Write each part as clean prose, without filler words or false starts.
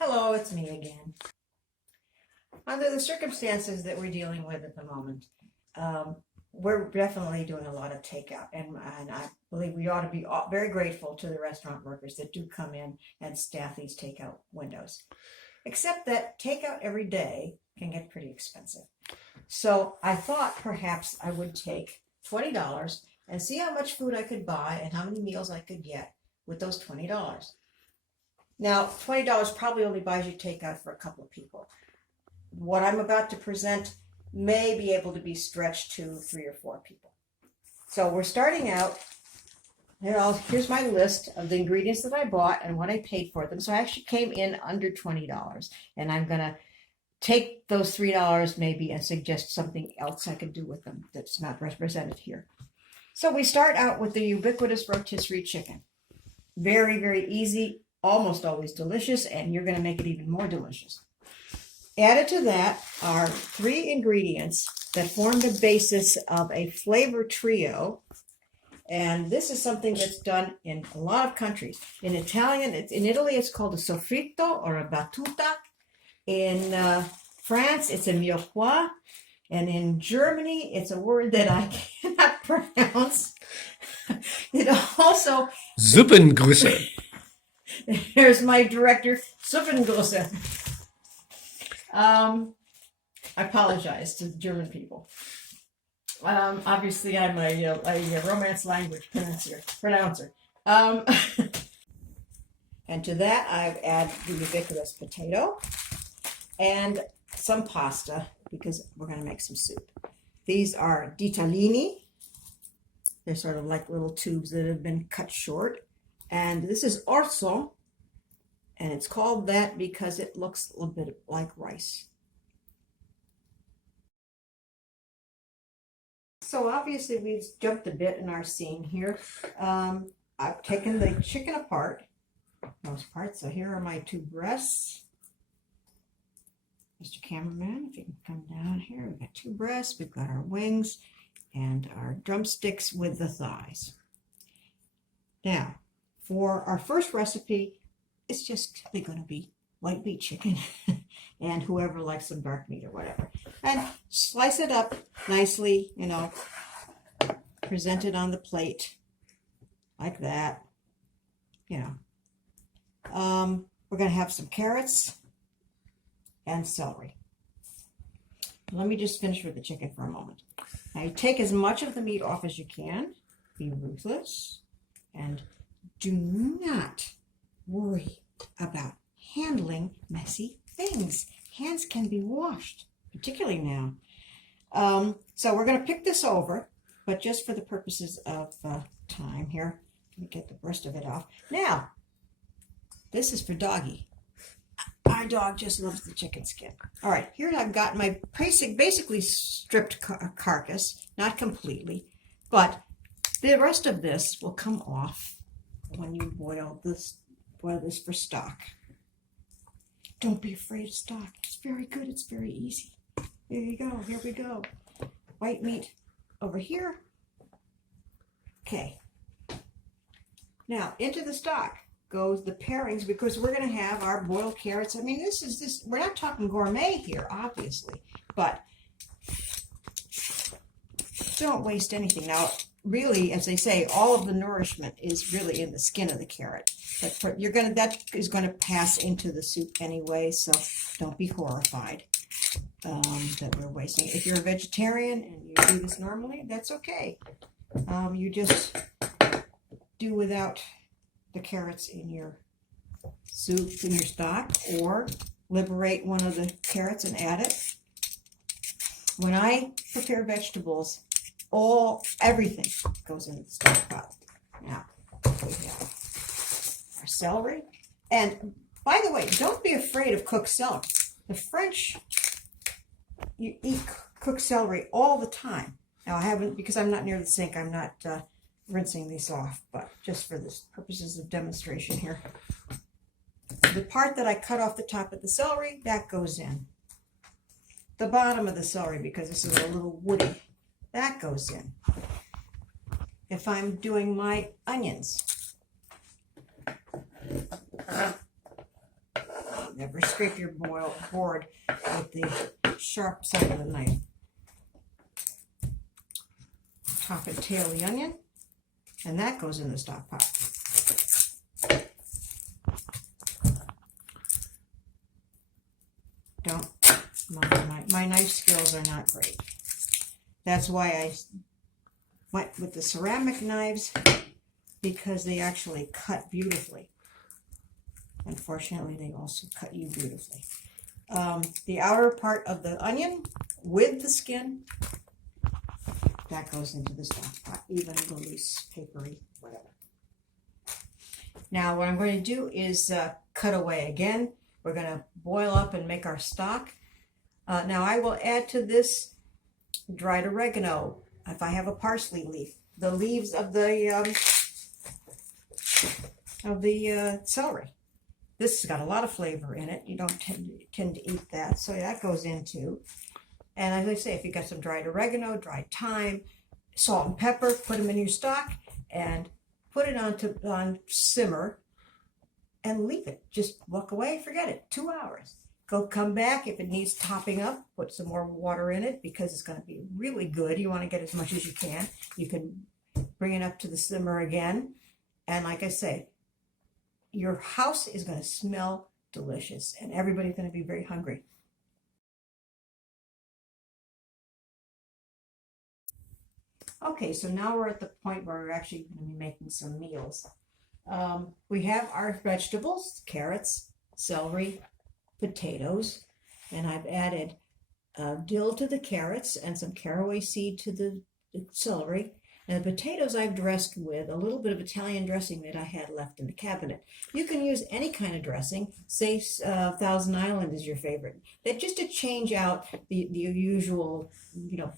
Hello, it's me again. Under the circumstances that we're dealing with at the moment, we're definitely doing a lot of takeout, and I believe we ought to be very grateful to the restaurant workers that do come in and staff these takeout windows. Except that takeout every day can get pretty expensive. So I thought perhaps I would take $20 and see how much food I could buy and how many meals I could get with those $20. Now, $20 probably only buys you takeout for a couple of people. What I'm about to present may be able to be stretched to 3 or 4 people. So we're starting out, here's my list of the ingredients that I bought and what I paid for them. So I actually came in under $20, and I'm going to take those $3 maybe and suggest something else I could do with them that's not represented here. So we start out with the ubiquitous rotisserie chicken. Very, very easy, almost always delicious, and you're going to make it even more delicious. Added to that are 3 ingredients that form the basis of a flavor trio. And this is something that's done in a lot of countries. In Italy, it's called a soffritto or a battuta. In France, it's a mirepoix. And in Germany, it's a word that I cannot pronounce. It also... Suppengrüße. There's my director, Suppengrüße. I apologize to the German people. Obviously, I'm a Romance language pronouncer. And to that, I've added the ubiquitous potato and some pasta because we're going to make some soup. These are ditalini. They're sort of like little tubes that have been cut short. And this is orzo, and it's called that because it looks a little bit like rice. So obviously we've jumped a bit in our scene here. I've taken the chicken apart, most parts. So here are my 2 breasts. Mr. Cameraman, if you can come down here. We've got 2 breasts, we've got our wings, and our drumsticks with the thighs. Now, for our first recipe, it's just going to be white meat chicken and whoever likes some dark meat or whatever. And slice it up nicely, present it on the plate like that, We're going to have some carrots and celery. Let me just finish with the chicken for a moment. Now, you take as much of the meat off as you can. Be ruthless and do not worry about handling messy things. Hands can be washed, particularly now. So we're going to pick this over, but just for the purposes of time here, let me get the rest of it off. Now, this is for Doggy. Our dog just loves the chicken skin. All right, here I've got my basically stripped carcass, not completely, but the rest of this will come off when you boil this for stock. Don't be afraid of stock. It's very good. It's very easy. There you go. Here we go. White meat over here. Okay. Now, into the stock goes the pairings because we're going to have our boiled carrots. I mean, we're not talking gourmet here, obviously, but don't waste anything. Now, really, as they say, all of the nourishment is really in the skin of the carrot. But that is going to pass into the soup anyway, so don't be horrified that we're wasting it. If you're a vegetarian and you do this normally, that's okay. You just do without the carrots in your soup, in your stock, or liberate one of the carrots and add it. When I prepare vegetables, everything goes into the stock pot. Now, we have our celery. And by the way, don't be afraid of cooked celery. The French, you eat cooked celery all the time. Now, I haven't, because I'm not near the sink, I'm not rinsing these off, but just for the purposes of demonstration here. The part that I cut off the top of the celery, that goes in. The bottom of the celery, because this is a little woody, that goes in. If I'm doing my onions, Never scrape your board with the sharp side of the knife. Top and tail the onion, and that goes in the stock pot. My knife skills are not great. That's why I went with the ceramic knives, because they actually cut beautifully. Unfortunately, they also cut you beautifully. The outer part of the onion with the skin, that goes into the stock pot, even the loose, papery, whatever. Now, what I'm going to do is cut away again. We're going to boil up and make our stock. Now, I will add to this dried oregano, if I have a parsley leaf, the leaves of the celery. This has got a lot of flavor in it. You don't tend to eat that, so that goes into. And as I say, if you got some dried oregano, dried thyme, salt and pepper, put them in your stock and put it on simmer and leave it. Just walk away, forget it. 2 hours. Come back. If it needs topping up, put some more water in it because it's going to be really good. You want to get as much as you can. You can bring it up to the simmer again. And like I say, your house is going to smell delicious and everybody's going to be very hungry. Okay, so now we're at the point where we're actually going to be making some meals. We have our vegetables, carrots, celery, potatoes, and I've added dill to the carrots and some caraway seed to the celery. And the potatoes I've dressed with a little bit of Italian dressing that I had left in the cabinet. You can use any kind of dressing. Say Thousand Island is your favorite. That's just to change out the usual,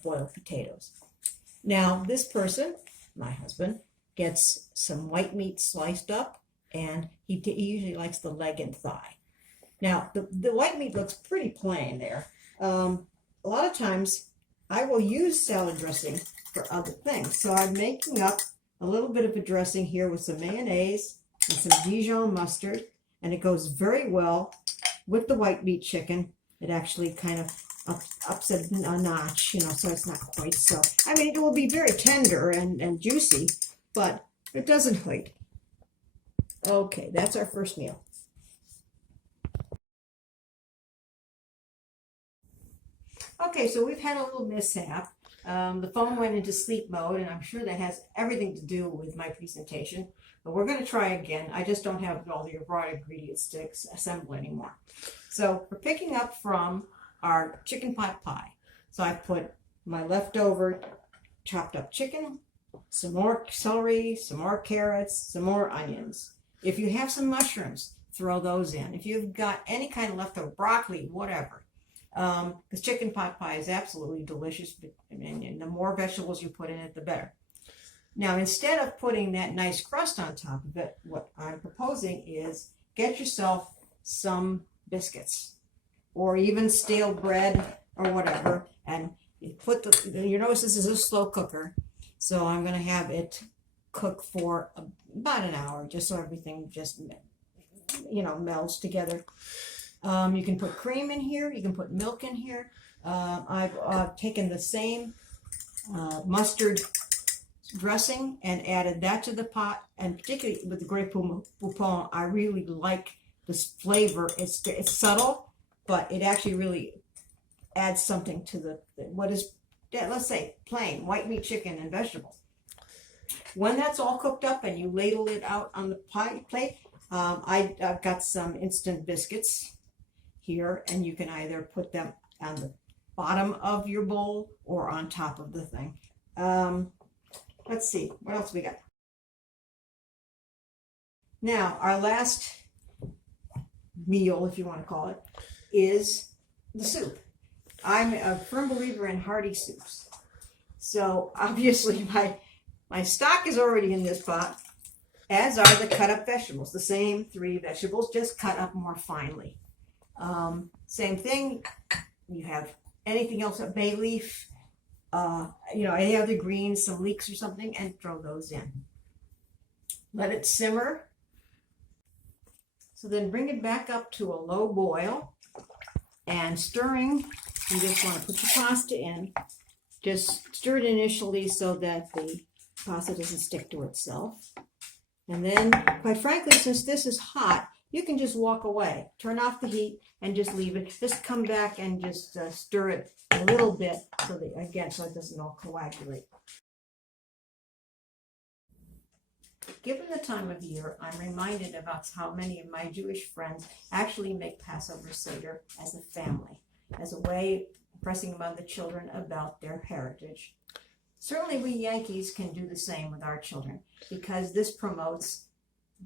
boiled potatoes. Now, this person, my husband, gets some white meat sliced up, and he usually likes the leg and thigh. Now, the white meat looks pretty plain there. A lot of times, I will use salad dressing for other things. So I'm making up a little bit of a dressing here with some mayonnaise and some Dijon mustard, and it goes very well with the white meat chicken. It actually kind of ups it a notch, so it's not quite so. I mean, it will be very tender and juicy, but it doesn't hurt. Okay, that's our first meal. Okay, so we've had a little mishap. The phone went into sleep mode, and I'm sure that has everything to do with my presentation. But we're going to try again. I just don't have all the raw ingredients to assemble anymore. So we're picking up from our chicken pot pie. So I put my leftover chopped up chicken, some more celery, some more carrots, some more onions. If you have some mushrooms, throw those in. If you've got any kind of leftover broccoli, whatever. Because chicken pot pie is absolutely delicious, and the more vegetables you put in it, the better. Now, instead of putting that nice crust on top of it, what I'm proposing is get yourself some biscuits or even stale bread or whatever, and you put you notice this is a slow cooker, so I'm going to have it cook for about an hour, just so everything just melds together. You can put cream in here. You can put milk in here. I've taken the same mustard dressing and added that to the pot. And particularly with the Grey Poupon, I really like this flavor. It's subtle, but it actually really adds something to what is, let's say, plain white meat chicken and vegetables. When that's all cooked up and you ladle it out on the pie plate, I've got some instant biscuits here, and you can either put them on the bottom of your bowl or on top of the thing. Let's see, what else we got? Now, our last meal, if you want to call it, is the soup. I'm a firm believer in hearty soups. So obviously my stock is already in this pot, as are the cut up vegetables. The same 3 vegetables, just cut up more finely. Same thing, you have anything else, a bay leaf, any other greens, some leeks or something, and throw those in. Let it simmer. So then bring it back up to a low boil and stirring. You just want to put the pasta in. Just stir it initially so that the pasta doesn't stick to itself. And then, quite frankly, since this is hot, you can just walk away. Turn off the heat and just leave it. Just come back and just stir it a little bit so that, again, so it doesn't all coagulate. Given the time of year, I'm reminded about how many of my Jewish friends actually make Passover Seder as a family, as a way of pressing upon the children about their heritage. Certainly we Yankees can do the same with our children because this promotes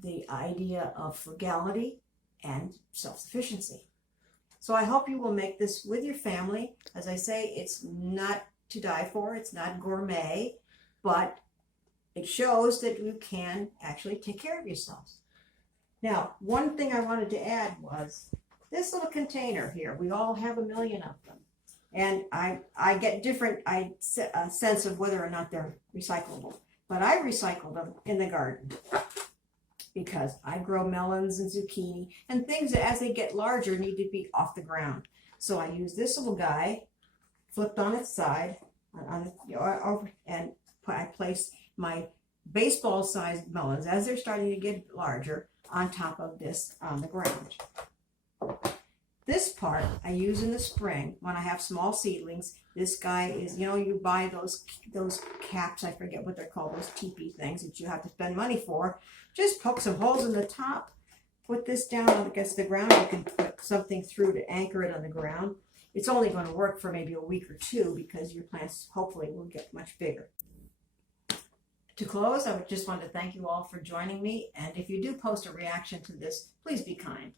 the idea of frugality and self-sufficiency. So I hope you will make this with your family. As I say, it's not to die for, it's not gourmet, but it shows that you can actually take care of yourselves. Now, one thing I wanted to add was this little container here. We all have a million of them. And I get different sense of whether or not they're recyclable. But I recycle them in the garden because I grow melons and zucchini and things that as they get larger need to be off the ground. So I use this little guy flipped on its side and I place my baseball-sized melons as they're starting to get larger on top of this on the ground. This part I use in the spring when I have small seedlings. This guy is, you buy those caps, I forget what they're called, those teepee things that you have to spend money for. Just poke some holes in the top, put this down against the ground. You can put something through to anchor it on the ground. It's only going to work for maybe a week or two because your plants hopefully will get much bigger. To close, I would just want to thank you all for joining me. And if you do post a reaction to this, please be kind.